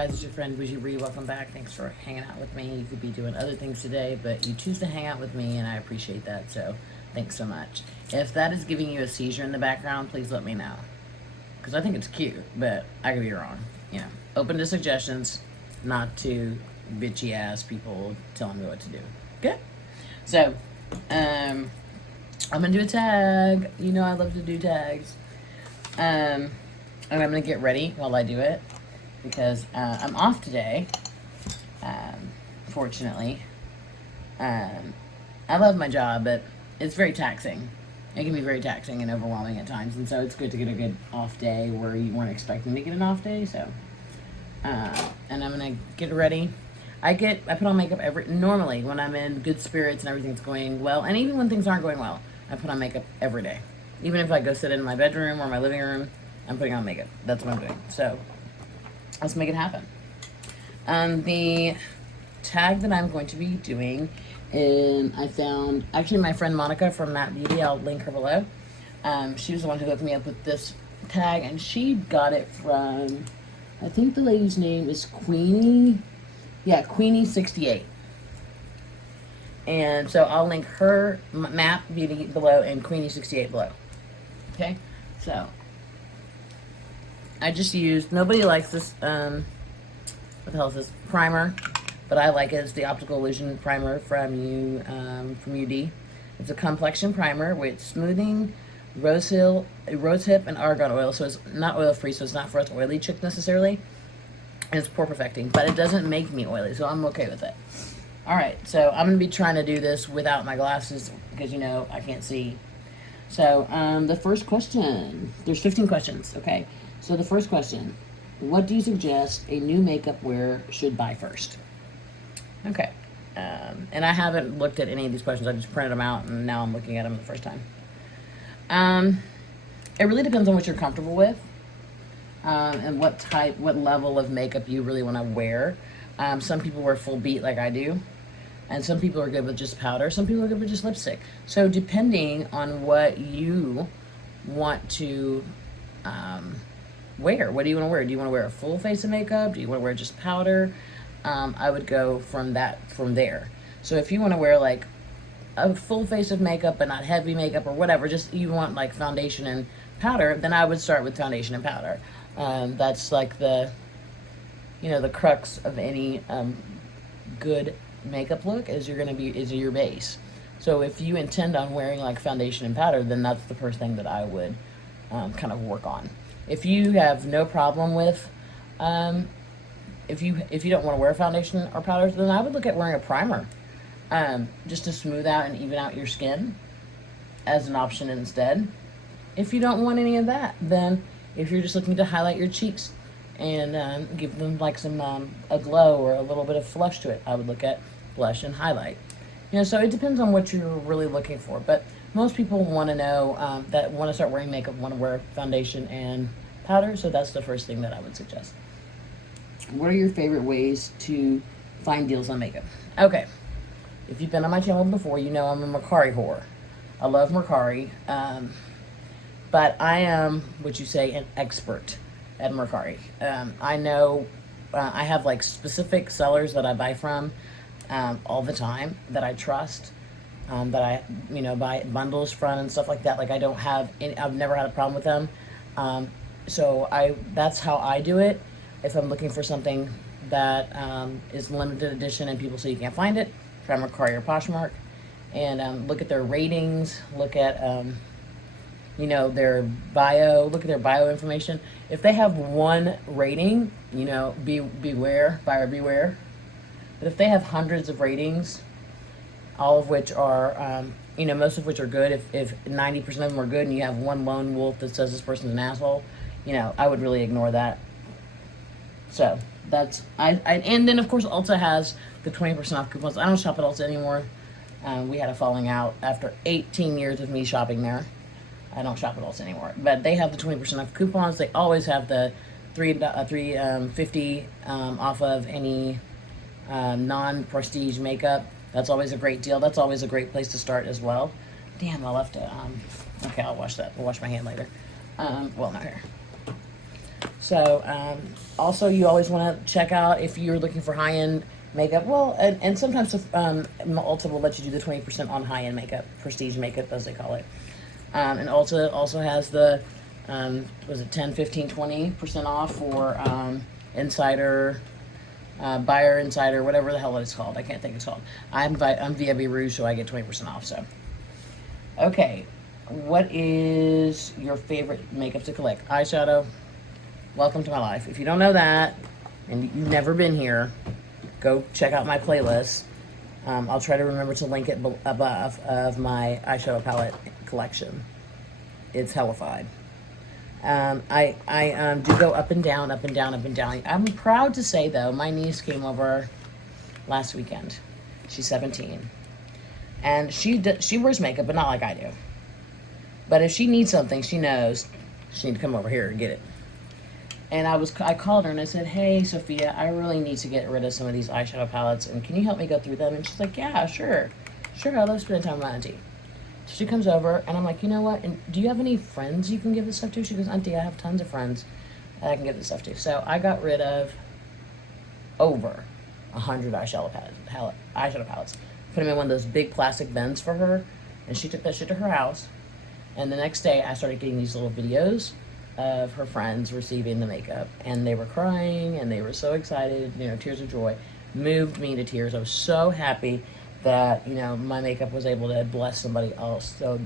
guys, it's your friend BOUGIEBRIE. Welcome back. Thanks for hanging out with me. You could be doing other things today, but you choose to hang out with me, and I appreciate that, so thanks so much. If that is giving you a seizure in the background, please let me know, because I think it's cute, but I could be wrong. You know, open to suggestions, not to bitchy ass people telling me what to do. Okay? So, I'm gonna do a tag. You know I love to do tags. And I'm gonna get ready while I do it, because I'm off today, fortunately. I love my job, but it's very taxing. It can be very taxing and overwhelming at times, and so it's good to get a good off day where you weren't expecting to get an off day. So, and I'm gonna get ready. I put on makeup normally when I'm in good spirits and everything's going well, and even when things aren't going well, I put on makeup every day. Even if I go sit in my bedroom or my living room, I'm putting on makeup. That's what I'm doing. So let's make it happen. The tag that I'm going to be doing, and I found, actually my friend Monica from Matte Beauty, I'll link her below. She was the one who hooked me up with this tag, and she got it from, I think the lady's name is Queenie68. And so I'll link her Matte Beauty below and Queenie68 below. Okay, so I just used, nobody likes this, what the hell is this, primer, but I like it. It's the Optical Illusion Primer from UD. It's a complexion primer with smoothing, rosehip, and argan oil, so it's not oil-free, so it's not for us oily chicks necessarily, and it's pore perfecting, but it doesn't make me oily, so I'm okay with it. Alright, so I'm going to be trying to do this without my glasses, because, you know, I can't see. So, the first question, there's 15 questions, okay? So the first question, what do you suggest a new makeup wearer should buy first? Okay, and I haven't looked at any of these questions. I just printed them out, and now I'm looking at them the first time. It really depends on what you're comfortable with, and what level of makeup you really want to wear. Some people wear full beat like I do, and some people are good with just powder. Some people are good with just lipstick. So depending on what you want to wear, what do you want to wear? Do you want to wear a full face of makeup? Do you want to wear just powder? I would go from there. So if you want to wear like a full face of makeup but not heavy makeup or whatever, just you want like foundation and powder, then I would start with foundation and powder. That's like the crux of any good makeup look is your base. So if you intend on wearing like foundation and powder, then that's the first thing that I would kind of work on. If you have no problem with if you don't want to wear foundation or powder, then I would look at wearing a primer, just to smooth out and even out your skin as an option instead. If you don't want any of that, then if you're just looking to highlight your cheeks and give them like some a glow or a little bit of flush to it, I would look at blush and highlight. So it depends on what you're really looking for, but most people want to know that want to start wearing makeup, want to wear foundation and powder, so that's the first thing that I would suggest. What are your favorite ways to find deals on makeup? Okay, if you've been on my channel before, you know I'm a Mercari whore. I love Mercari, but I am, would you say, an expert at Mercari. I know I have like specific sellers that I buy from all the time that I trust, that I buy bundles from and stuff like that. Like I've never had a problem with them. So that's how I do it. If I'm looking for something that is limited edition and people say you can't find it, try Mercari or Poshmark, and look at their ratings, look at their bio, look at their bio information. If they have one rating, beware, buyer beware. But if they have hundreds of ratings, all of which are, most of which are good, if 90% of them are good and you have one lone wolf that says this person's an asshole, I would really ignore that. So that's, and then of course Ulta has the 20% off coupons. I don't shop at Ulta anymore. We had a falling out after 18 years of me shopping there. I don't shop at Ulta anymore, but they have the 20% off coupons. They always have the $3.50 off of any non-prestige makeup. That's always a great deal. That's always a great place to start as well. Damn, I left it. Okay, I'll wash that. We'll wash my hand later. Well, not here. So, also you always want to check out if you're looking for high-end makeup. Well, and sometimes Ulta will let you do the 20% on high-end makeup, prestige makeup as they call it. And Ulta also has the, was it 10, 15, 20% off for insider, buyer insider, whatever the hell it's called. I can't think it's called. I'm via BOUGIEBRIE, so I get 20% off. So, okay, what is your favorite makeup to collect? Eyeshadow. Welcome to my life. If you don't know that, and you've never been here, go check out my playlist. I'll try to remember to link it above of my eyeshadow palette collection. It's hellified. I do go up and down, up and down, up and down. I'm proud to say, though, my niece came over last weekend. She's 17. And she wears makeup, but not like I do. But if she needs something, she knows she needs to come over here and get it. And I called her and I said, hey, Sophia, I really need to get rid of some of these eyeshadow palettes, and can you help me go through them? And she's like, yeah, sure. Sure, I love spending time with my auntie. So she comes over, and I'm like, you know what? And do you have any friends you can give this stuff to? She goes, auntie, I have tons of friends that I can give this stuff to. So I got rid of over 100 eyeshadow palettes. Put them in one of those big plastic bins for her, and she took that shit to her house. And the next day, I started getting these little videos of her friends receiving the makeup, and they were crying and they were so excited, you know, tears of joy. Moved me to tears. I was so happy that, you know, my makeup was able to bless somebody else. So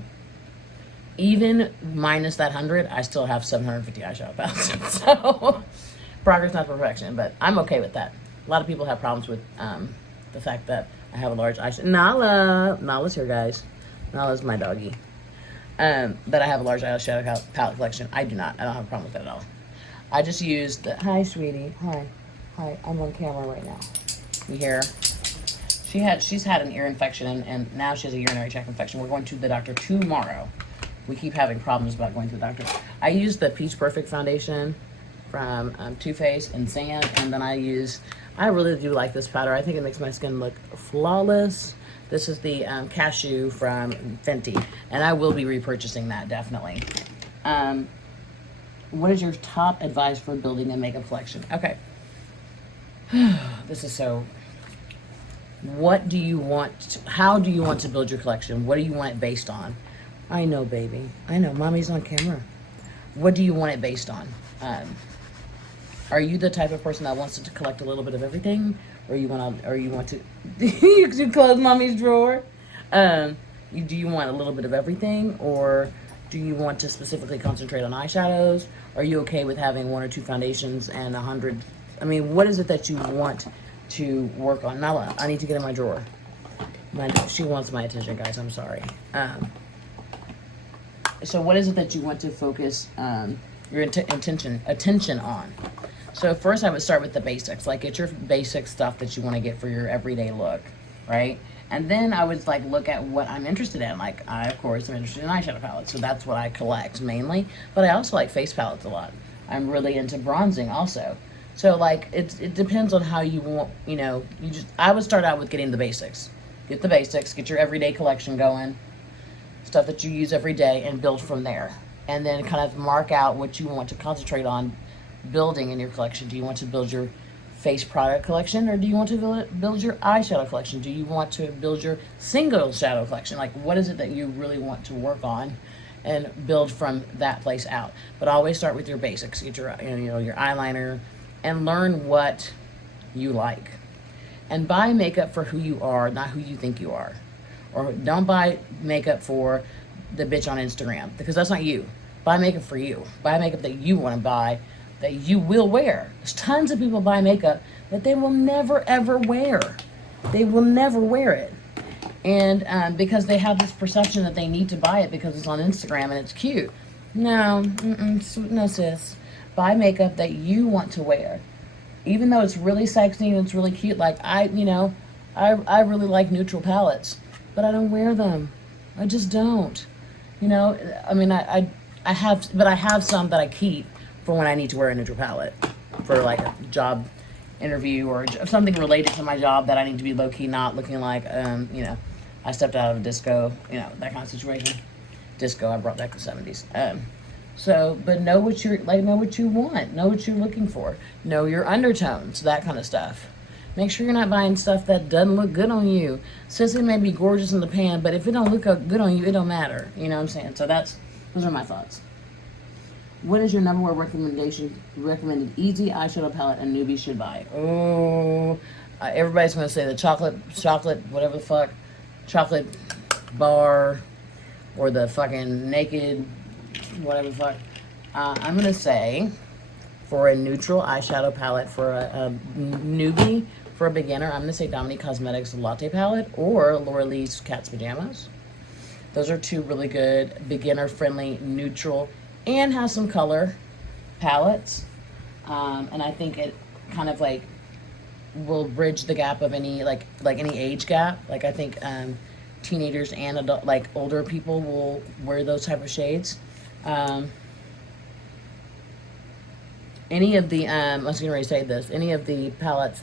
even minus that 100, I still have 750 eyeshadow palettes. So progress, not perfection, but I'm okay with that. A lot of people have problems with the fact that I have a large eyeshadow. Nala's here, guys. Nala's my doggie. That I have a large eyeshadow palette collection. I do not. I don't have a problem with that at all. I just use the... Hi, sweetie. Hi. I'm on camera right now. You hear? She's had an ear infection, and now she has a urinary tract infection. We're going to the doctor tomorrow. We keep having problems about going to the doctor. I use the Peach Perfect foundation from Too Faced and Sand, and then I really do like this powder. I think it makes my skin look flawless. This is the Cashew from Fenty, and I will be repurchasing that, definitely. What is your top advice for building a makeup collection? Okay. This is so... What do you want? How do you want to build your collection? What do you want it based on? I know, baby. I know. Mommy's on camera. What do you want it based on? Are you the type of person that wants to collect a little bit of everything, or you want to? You close Mommy's drawer. Do you want a little bit of everything, or do you want to specifically concentrate on eyeshadows? Are you okay with having 1 or 2 foundations and 100? I mean, what is it that you want to work on? Nala, I need to get in my drawer. She wants my attention, guys. I'm sorry. So what is it that you want to focus your attention on? So first I would start with the basics. Like, get your basic stuff that you want to get for your everyday look, right? And then I would like look at what I'm interested in. Like, I of course am interested in eyeshadow palettes, so that's what I collect mainly. But I also like face palettes a lot. I'm really into bronzing also. So like it depends on how you want, you know, I would start out with getting the basics. Get the basics, get your everyday collection going, stuff that you use every day, and build from there. And then kind of mark out what you want to concentrate on building in your collection. Do you want to build your face product collection, or do you want to build your eyeshadow collection? Do you want to build your single shadow collection? Like, what is it that you really want to work on, and build from that place out? But always start with your basics. Get your, you know, your eyeliner, and learn what you like. And buy makeup for who you are, not who you think you are. Or don't buy makeup for the bitch on Instagram, because that's not you. Buy makeup for you. Buy makeup that you want to buy, that you will wear. There's tons of people buy makeup that they will never ever wear. They will never wear it. And because they have this perception that they need to buy it because it's on Instagram and it's cute. No, no sis. Buy makeup that you want to wear. Even though it's really sexy and it's really cute, like I really like neutral palettes, but I don't wear them. I just don't. You know, I mean, I have some that I keep for when I need to wear a neutral palette for like a job interview or something related to my job that I need to be low key, not looking like, you know, I stepped out of a disco, you know, that kind of situation. Disco, I brought back the 70s. So, but know what you're like, know what you want, know what you're looking for, know your undertones, that kind of stuff. Make sure you're not buying stuff that doesn't look good on you. Since it may be gorgeous in the pan, but if it don't look good on you, it don't matter. You know what I'm saying? So those are my thoughts. What is your number one recommended easy eyeshadow palette a newbie should buy? Oh, everybody's going to say the chocolate, whatever the fuck, chocolate bar, or the fucking naked, whatever the fuck. I'm going to say, for a neutral eyeshadow palette for a newbie, for a beginner, I'm going to say Dominique Cosmetics Latte Palette or Laura Lee's Cat's Pajamas. Those are two really good, beginner-friendly, neutral, and have some color palettes. And I think it kind of like will bridge the gap of any like any age gap. Like I think teenagers and adult, like older people will wear those type of shades. Any of the I was gonna say this. Any of the palettes,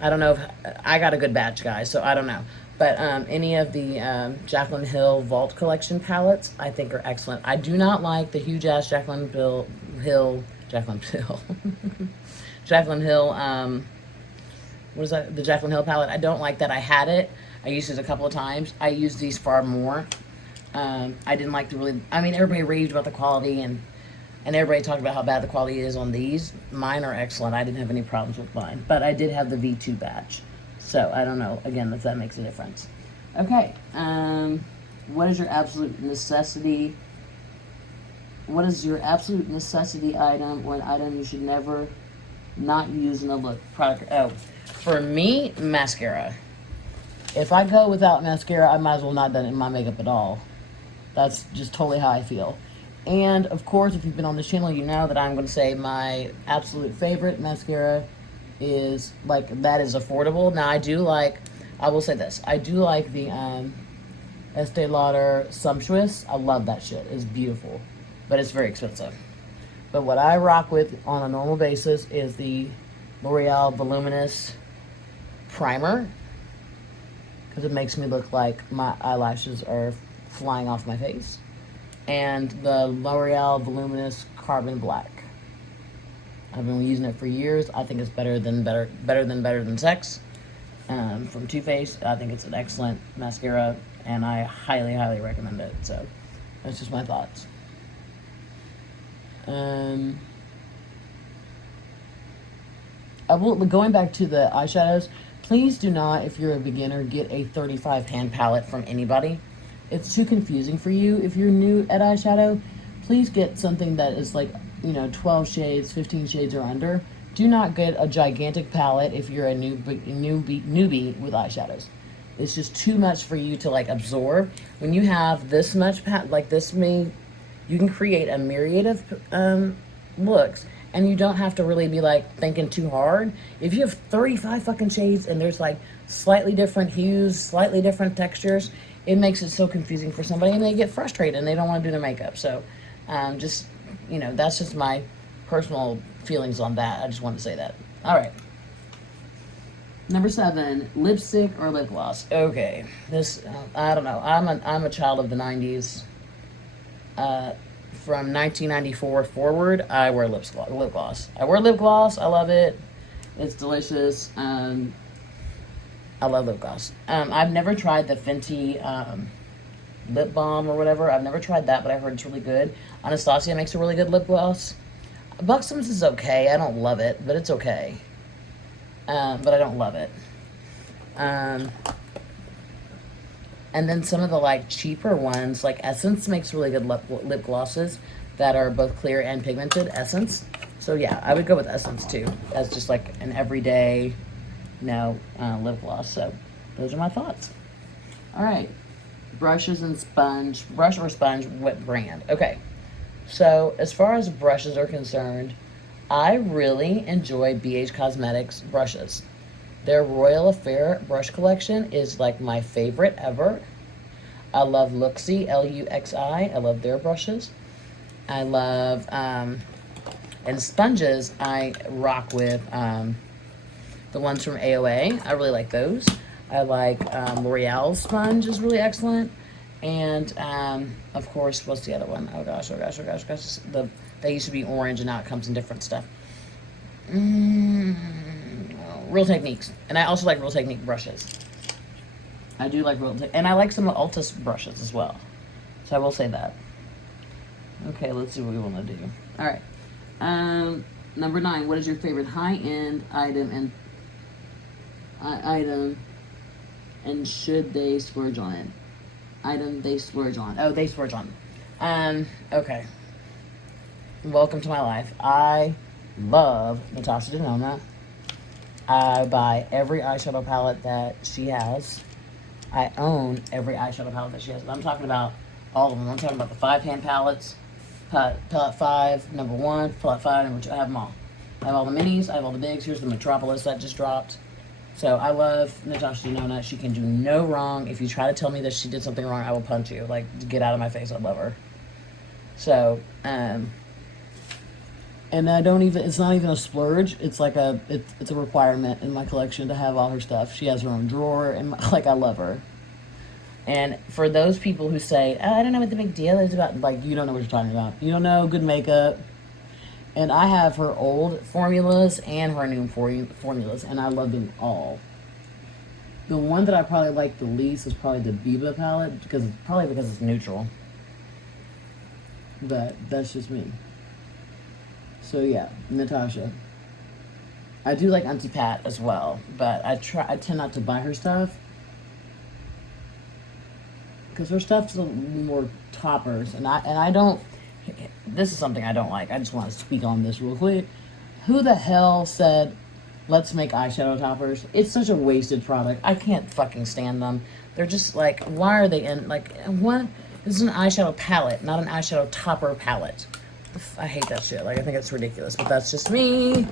I don't know if I got a good batch, guys, so I don't know. But any of the Jaclyn Hill Vault Collection palettes, I think are excellent. I do not like the huge ass Jaclyn Hill, Jaclyn Hill, what is that? The Jaclyn Hill palette. I don't like that. I had it. I used it a couple of times. I use these far more. I didn't like the really, I mean, everybody raved about the quality and everybody talked about how bad the quality is on these. Mine are excellent. I didn't have any problems with mine. But I did have the V2 batch. So, I don't know, again, if that makes a difference. Okay, what is your absolute necessity? What is your absolute necessity item or an item you should never not use in a look product? Oh, for me, mascara. If I go without mascara, I might as well not done my makeup at all. That's just totally how I feel. And, of course, if you've been on this channel, you know that I'm going to say my absolute favorite mascara is, like, that is affordable. Now, I will say this. I do like the Estee Lauder Sumptuous. I love that shit. It's beautiful. But it's very expensive. But what I rock with on a normal basis is the L'Oreal Voluminous Primer. Because it makes me look like my eyelashes are flying off my face. And the L'Oreal Voluminous Carbon Black. I've been using it for years. I think it's better than Sex from Too Faced. I think it's an excellent mascara, and I highly, highly recommend it. So that's just my thoughts. Going back to the eyeshadows, please do not, if you're a beginner, get a 35 hand palette from anybody. It's too confusing for you. If you're new at eyeshadow, please get something that is like, 12 shades, 15 shades or under. Do not get a gigantic palette if you're a newbie with eyeshadows. It's just too much for you to like absorb. When you have this much like this many, you can create a myriad of looks, and you don't have to really be like thinking too hard. If you have 35 fucking shades and there's like slightly different hues, slightly different textures, it makes it so confusing for somebody, and they get frustrated and they don't want to do their makeup. So that's just my personal feelings on that. I just wanted to say that. All right. Number 7, lipstick or lip gloss. Okay, this I don't know. I'm a child of the 90s. From 1994 forward, I wear lip gloss. I wear lip gloss. I love it. It's delicious. I love lip gloss. I've never tried the Fenty lip balm or whatever. I've never tried that, but I heard it's really good. Anastasia makes a really good lip gloss. Buxom's is okay. I don't love it, but it's okay. But I don't love it. And then some of the like cheaper ones, like Essence makes really good lip glosses that are both clear and pigmented. Essence. So yeah, I would go with Essence too, as just like an everyday, lip gloss. So those are my thoughts. All right. Brushes and sponge. Brush or sponge, what brand? Okay. So as far as brushes are concerned, I really enjoy BH Cosmetics brushes. Their Royal Affair brush collection is like my favorite ever. I love Luxie, Luxi. I love their brushes. I love, and sponges, I rock with the ones from AOA. I really like those. I like L'Oreal sponge is really excellent. And of course, what's the other one? Oh gosh. They used to be orange, and now it comes in different stuff. Real Techniques, and I also like Real Technique brushes. I do like and I like some of the Altus brushes as well. So I will say that. Okay, let's see what we want to do. All right. Number 9. What is your favorite high-end item and should they splurge on it? Item they splurge on. Oh, they splurge on. Okay. Welcome to my life. I love Natasha Denona. I buy every eyeshadow palette that she has. I own every eyeshadow palette that she has. I'm talking about all of them. I'm talking about the 5-pan palettes. Palette 5, number 1, palette 5, number 2. I have them all. I have all the minis. I have all the bigs. Here's the Metropolis that just dropped. So I love Natasha Denona. She can do no wrong. If you try to tell me that she did something wrong, I will punch you. Like, get out of my face. I love her. So, and I don't even, it's not even a splurge. It's like it's a requirement in my collection to have all her stuff. She has her own drawer, and like, I love her. And for those people who say, oh, I don't know what the big deal is about, like, you don't know what you're talking about. You don't know good makeup. And I have her old formulas and her new formulas, and I love them all. The one that I probably like the least is probably the Biba palette, because it's neutral. But that's just me. So yeah, Natasha. I do like Auntie Pat as well, but I tend not to buy her stuff, because her stuff's a little more toppers, and I don't. This is something I don't like. I just want to speak on this real quick. Who the hell said, let's make eyeshadow toppers? It's such a wasted product. I can't fucking stand them. They're just like, why are they in, like, what? This is an eyeshadow palette, not an eyeshadow topper palette. I hate that shit. Like, I think it's ridiculous, but that's just me.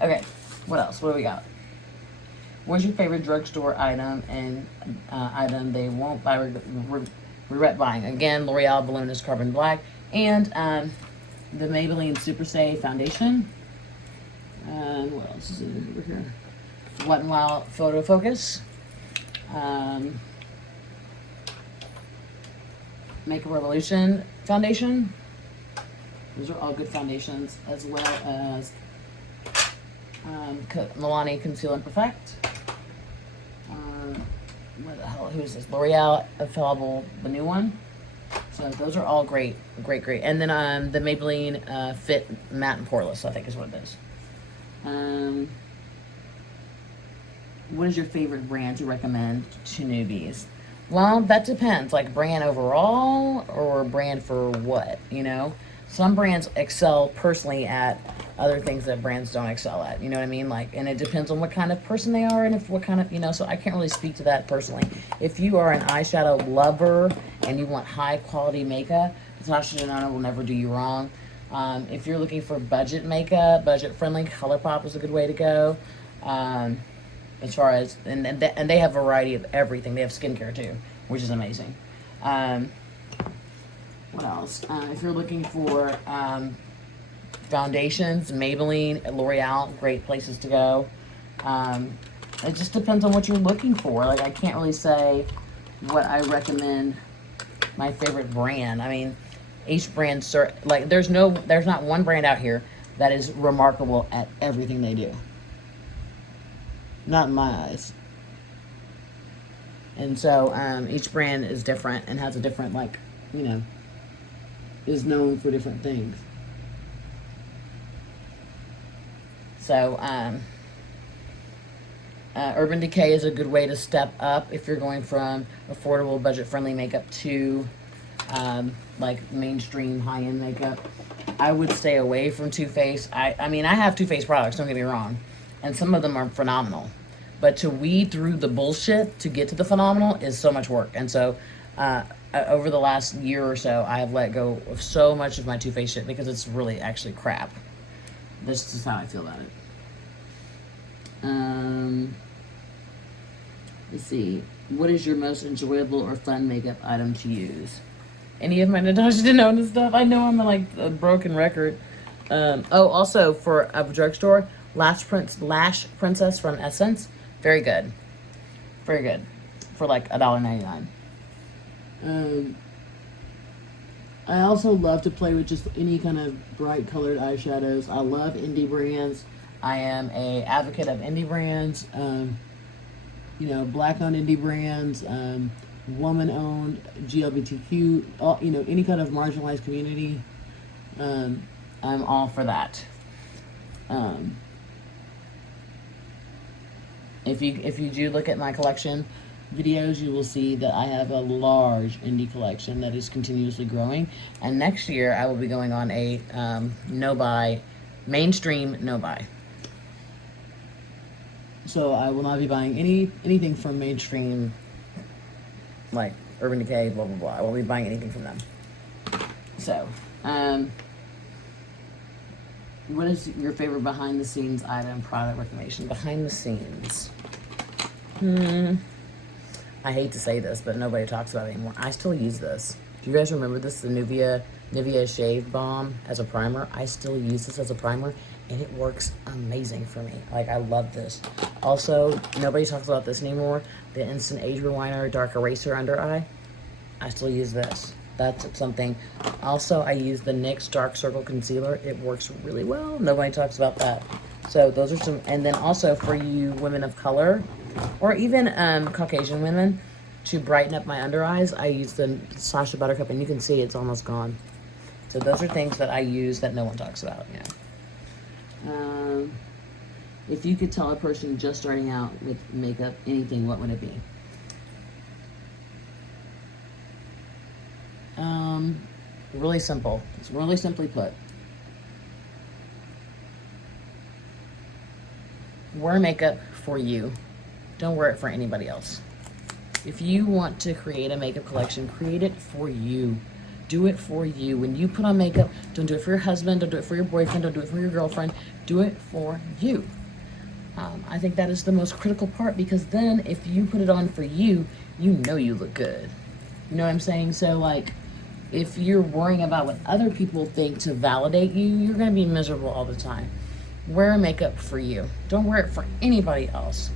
Okay, what else? What do we got? What's your favorite drugstore item and item they won't buy regret buying? Again, L'Oreal Voluminous Carbon Black. And the Maybelline Super Stay Foundation. And what else is in over here? Wet n Wild Photo Focus. Makeup Revolution Foundation. Those are all good foundations, as well as Milani Conceal and Perfect. What the hell? Who's this? L'Oreal Infallible, the new one. So those are all great. And then the Maybelline Fit Matte and Poreless, I think is what it is. What is your favorite brand to recommend to newbies? Well, that depends. Like, brand overall or brand for what, you know? Some brands excel personally at other things that brands don't excel at. You know what I mean? Like, and it depends on what kind of person they are and if what kind of, you know, so I can't really speak to that personally. If you are an eyeshadow lover and you want high quality makeup, Natasha Denona will never do you wrong. If you're looking for budget makeup, budget friendly, ColourPop is a good way to go. As far as, and they have a variety of everything. They have skincare too, which is amazing. What else? If you're looking for foundations, Maybelline, L'Oreal, great places to go. It just depends on what you're looking for. Like, I can't really say what I recommend my favorite brand. I mean, each brand, like, there's not one brand out here that is remarkable at everything they do. Not in my eyes. And so each brand is different and has a different, like, you know, is known for different things. So Urban Decay is a good way to step up if you're going from affordable, budget-friendly makeup to like mainstream high-end makeup. I would stay away from Too Faced. I mean, I have Too Faced products, don't get me wrong, and some of them are phenomenal. But to weed through the bullshit to get to the phenomenal is so much work. And so over the last year or so, I have let go of so much of my Too Faced shit because it's really actually crap. This is how I feel about it. Let's see. What is your most enjoyable or fun makeup item to use? Any of my Natasha Denona stuff? I know I'm like a broken record. Also for a drugstore, Lash Princess from Essence. Very good. Very good. For like $1.99. I also love to play with just any kind of bright colored eyeshadows. I love indie brands. I am a advocate of indie brands. You know, black-owned indie brands, woman-owned, GLBTQ, all, you know, any kind of marginalized community. I'm all for that. If you do look at my collection videos, you will see that I have a large indie collection that is continuously growing. And next year, I will be going on a no-buy, mainstream no-buy. So I will not be buying anything from mainstream, like Urban Decay, blah, blah, blah. I won't be buying anything from them. So, what is your favorite behind-the-scenes item product recommendation? Behind the scenes. I hate to say this, but nobody talks about it anymore. I still use this. Do you guys remember this? The Nivea Shave Balm as a primer. I still use this as a primer, and it works amazing for me. Like, I love this. Also, nobody talks about this anymore. The Instant Age Rewinder Dark Eraser Under Eye. I still use this. That's something. Also, I use the NYX Dark Circle Concealer. It works really well. Nobody talks about that. So those are some. And then also for you women of color, or even Caucasian women, to brighten up my under eyes, I use the Sasha Buttercup, and you can see it's almost gone. So those are things that I use that no one talks about. Yeah. If you could tell a person just starting out with makeup anything, what would it be? Really simple. It's really simply put. Wear makeup for you. Don't wear it for anybody else. If you want to create a makeup collection, create it for you. Do it for you. When you put on makeup, don't do it for your husband, don't do it for your boyfriend, don't do it for your girlfriend. Do it for you. I think that is the most critical part, because then if you put it on for you, you know you look good. You know what I'm saying? So, like, if you're worrying about what other people think to validate you, you're going to be miserable all the time. Wear makeup for you. Don't wear it for anybody else.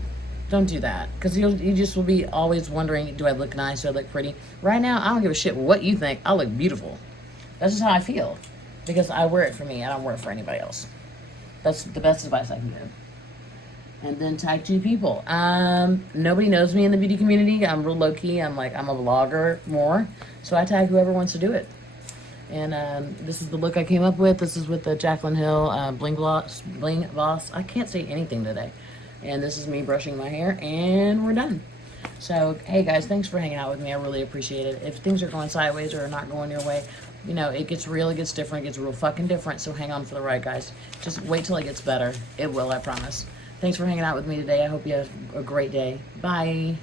Don't do that, because you just will be always wondering, do I look nice? Do I look pretty? Right now, I don't give a shit what you think. I look beautiful. That's just how I feel, because I wear it for me. I don't wear it for anybody else. That's the best advice I can give. And then tag 2 people. Nobody knows me in the beauty community. I'm real low-key. I'm a vlogger more. So I tag whoever wants to do it. And this is the look I came up with. This is with the Jaclyn Hill Bling Boss. I can't say anything today. And this is me brushing my hair, and we're done. So, hey guys, thanks for hanging out with me. I really appreciate it. If things are going sideways or not going your way, you know, it gets real, it gets different, it gets real fucking different. So hang on for the ride, guys. Just wait till it gets better. It will, I promise. Thanks for hanging out with me today. I hope you have a great day. Bye.